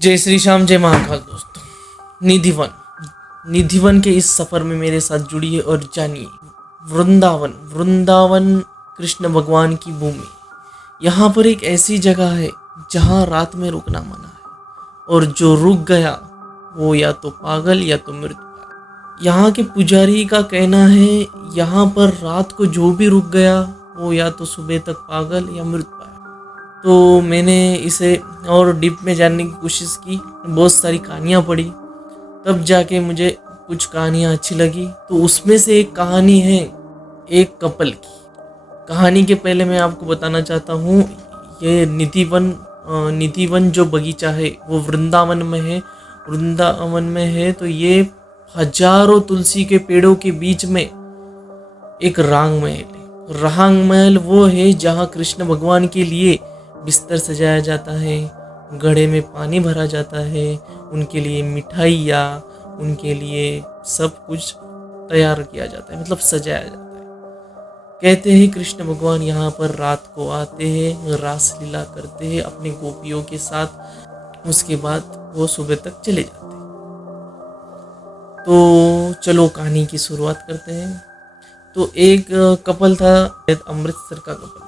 जय श्री श्याम, जय महाकाल। दोस्तों, निधिवन निधिवन के इस सफर में मेरे साथ जुड़िए और जानिए वृंदावन। वृंदावन कृष्ण भगवान की भूमि। यहाँ पर एक ऐसी जगह है जहाँ रात में रुकना मना है, और जो रुक गया वो या तो पागल या तो मृत पाया। यहाँ के पुजारी का कहना है यहाँ पर रात को जो भी रुक गया वो या तो सुबह तक पागल या मृत पाया। तो मैंने इसे और डीप में जानने की कोशिश की, बहुत सारी कहानियाँ पढ़ी, तब जाके मुझे कुछ कहानियाँ अच्छी लगी। तो उसमें से एक कहानी है एक कपल की। कहानी के पहले मैं आपको बताना चाहता हूँ, ये निधिवन जो बगीचा है वो वृंदावन में है। वृंदावन में है तो ये हजारों तुलसी के पेड़ों के बीच में एक रांग महल है। रांग महल वो है जहाँ कृष्ण भगवान के लिए बिस्तर सजाया जाता है, घड़े में पानी भरा जाता है, उनके लिए मिठाइयाँ, उनके लिए सब कुछ तैयार किया जाता है, मतलब सजाया जाता है। कहते हैं कृष्ण भगवान यहाँ पर रात को आते हैं, रास लीला करते हैं अपने गोपियों के साथ, उसके बाद वो सुबह तक चले जाते हैं। तो चलो कहानी की शुरुआत करते हैं। तो एक कपल था, अमृतसर का कपल था।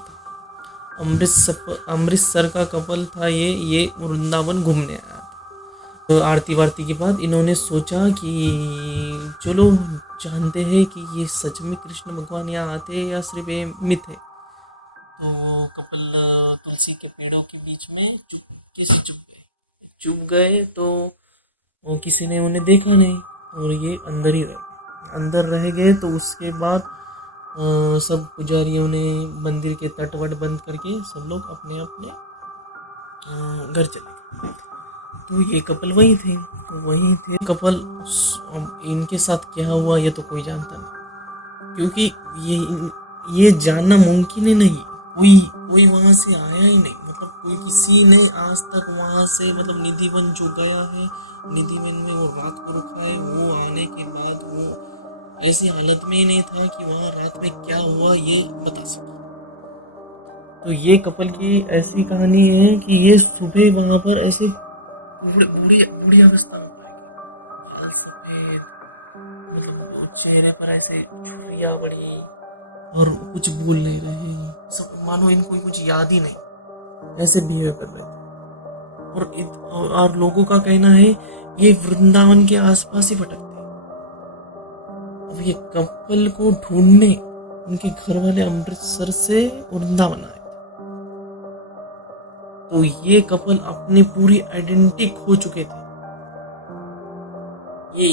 अमृतसर का कपल था। ये वृंदावन घूमने आया था। तो आरती वारती के बाद इन्होंने सोचा कि चलो जानते हैं कि ये सच में कृष्ण भगवान यहाँ आते हैं या सिर्फ ये मिथ है। तो कपल तुलसी के पेड़ों के बीच में चुप गए। तो वो किसी ने उन्हें देखा नहीं और ये अंदर ही रह गए। तो उसके बाद सब पुजारियों ने मंदिर के तटवट बंद करके सब लोग अपने अपने घर चले गए। तो ये कपल वही थे। कपल, इनके साथ क्या हुआ ये तो कोई जानता नहीं, क्योंकि ये जानना मुमकिन ही नहीं। कोई वहां से आया ही नहीं, मतलब कोई किसी ने आज तक वहां से, मतलब निधिवन जो गया है, निधिवन में वो रात को रुका है, वो आने के बाद वो ऐसी हालत में ही नहीं था कि वहाँ रात में क्या हुआ ये बता सके। तो ये कपल की ऐसी कहानी है कि ये सुबह वहां पर ऐसे बुढ़ी अवस्था में पाएगी, सफेद, मतलब चेहरे पर ऐसे झुर्रियां बड़ी, और कुछ भूल नहीं रहे, सब मानो इनको कुछ याद ही नहीं, ऐसे बिहेव कर रहे थे। और लोगों का कहना है ये वृंदावन के आसपास ही भटकते। अब ये कपल को ढूंढने उनके घर वाले अमृतसर से वृंदावन आए। तो ये कपल अपनी पूरी आइडेंटिटी खो चुके थे। ये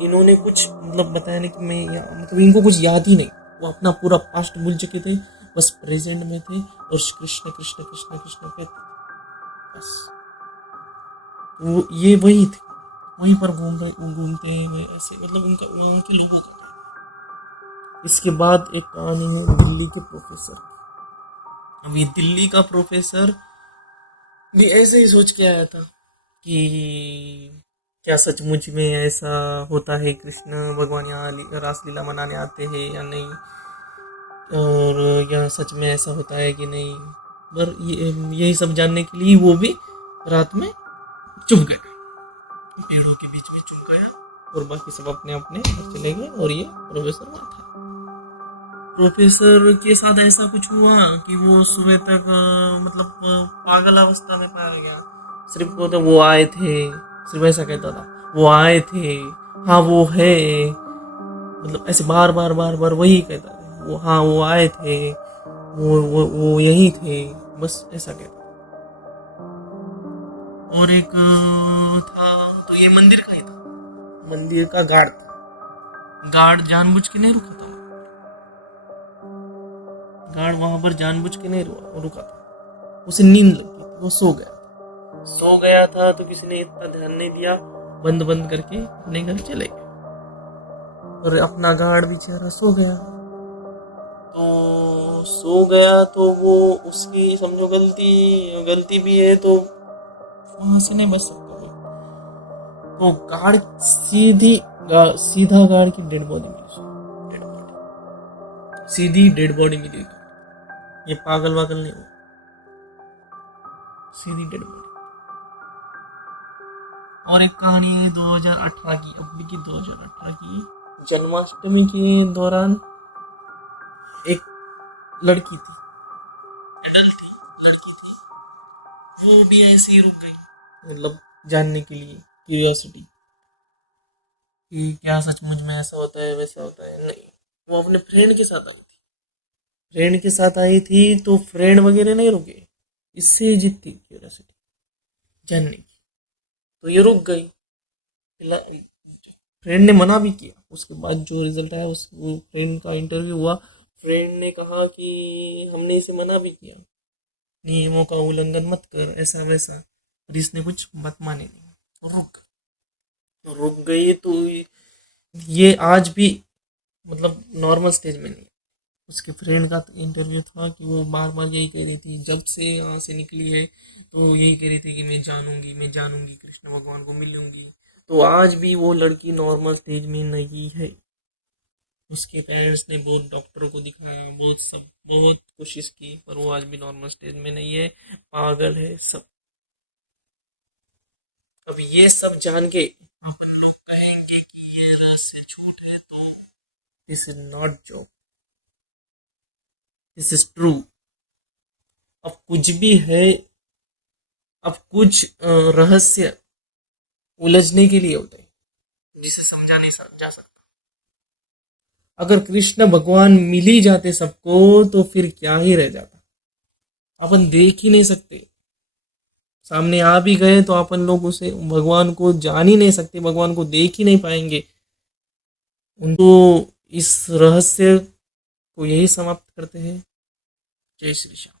इन्होंने कुछ मतलब बताया नहीं कि मैं, मतलब इनको कुछ याद ही नहीं। वो अपना पूरा पास्ट भूल चुके थे, बस प्रेजेंट में थे और कृष्ण कृष्ण कृष्ण कृष्ण कहते थे बस। वो ये वही थे, वहीं पर घूमते हैं ऐसे, मतलब उनकी लोगों का। इसके बाद एक कहानी है दिल्ली के प्रोफेसर। अब ये दिल्ली का प्रोफेसर भी ऐसे ही सोच के आया था कि क्या सचमुच में ऐसा होता है, कृष्ण भगवान यहाँ रासलीला मनाने आते हैं या नहीं, और या सच में ऐसा होता है कि नहीं। पर यही सब जानने के लिए वो भी रात में चुप गया, पेड़ों के बीच में चुप गया, और बाकी सब अपने अपने घर चले गए, और ये प्रोफेसर वहाँ था। प्रोफेसर के साथ ऐसा कुछ हुआ कि वो सुबह तक मतलब पागल अवस्था में पाया गया। सिर्फ वो आए थे, सिर्फ ऐसा कहता था, वो आए थे, हाँ वो है, मतलब ऐसे बार बार वही कहता था, वो हाँ वो आए थे, वो यही थे, बस ऐसा कहता। और एक था, तो ये मंदिर का ही था, मंदिर का गार्ड था। गार्ड जानबूझ के नहीं रुका था, गार्ड वहां पर जानबूझ के नहीं रुका था, उसे नींद लगी थी, वो सो गया था। तो किसी ने इतना ध्यान नहीं दिया, बंद करके अपने घर चले गए, और अपना गार्ड बेचारा सो गया। तो वो उसकी समझो गलती भी है, तो वहां से नहीं बच सकता वो। तो गार्ड सीधा गार्ड की डेड बॉडी सीधी डेड बॉडी मिली। ये पागल वागल नहीं हो, सीधी डेड बॉडी। और एक कहानी है 2018 की, अभी की 2018 की, जन्माष्टमी के दौरान एक लड़की थी, वो भी ऐसे ही रुक गई, मतलब जानने के लिए, क्यूरियोसिटी, कि क्या सचमुच में ऐसा होता है वैसा होता है। नहीं, वो अपने फ्रेंड के साथ आई थी, फ्रेंड के साथ आई थी तो फ्रेंड वगैरह नहीं रुके, इससे जीत थी क्यूरियोसिटी जानने की, तो ये रुक गई। फ्रेंड ने मना भी किया, उसके बाद जो रिजल्ट आया, उस वो फ्रेंड का इंटरव्यू हुआ, फ्रेंड ने कहा कि हमने इसे मना भी किया, नियमों का उल्लंघन मत कर, ऐसा वैसा, पर इसने कुछ मत माने नहीं, और रुक गई। तो ये आज भी मतलब नॉर्मल स्टेज में नहीं। उसके फ्रेंड का इंटरव्यू था कि वो बार बार यही कह रही थी, जब से यहाँ से निकली है तो यही कह रही थी कि मैं जानूंगी कृष्ण भगवान को मिलूंगी। तो आज भी वो लड़की नॉर्मल स्टेज में नहीं है। उसके पेरेंट्स ने बहुत डॉक्टरों को दिखाया, बहुत सब बहुत कोशिश की, पर वो आज भी नॉर्मल स्टेज में नहीं है, पागल है सब। अब ये सब जान के अपन लोग कहेंगे कि ये रहस्य झूठ है, तो this is not joke, this is true. अब कुछ भी है, अब कुछ रहस्य उलझने के लिए होते हैं, जिसे समझा नहीं जा सकता। अगर कृष्ण भगवान मिल ही जाते सबको तो फिर क्या ही रह जाता, अपन देख ही नहीं सकते, सामने आ भी गए तो अपन लोग उसे भगवान को जान ही नहीं सकते, भगवान को देख ही नहीं पाएंगे। उनको इस रहस्य को यही समाप्त करते हैं। जय श्री श्याम।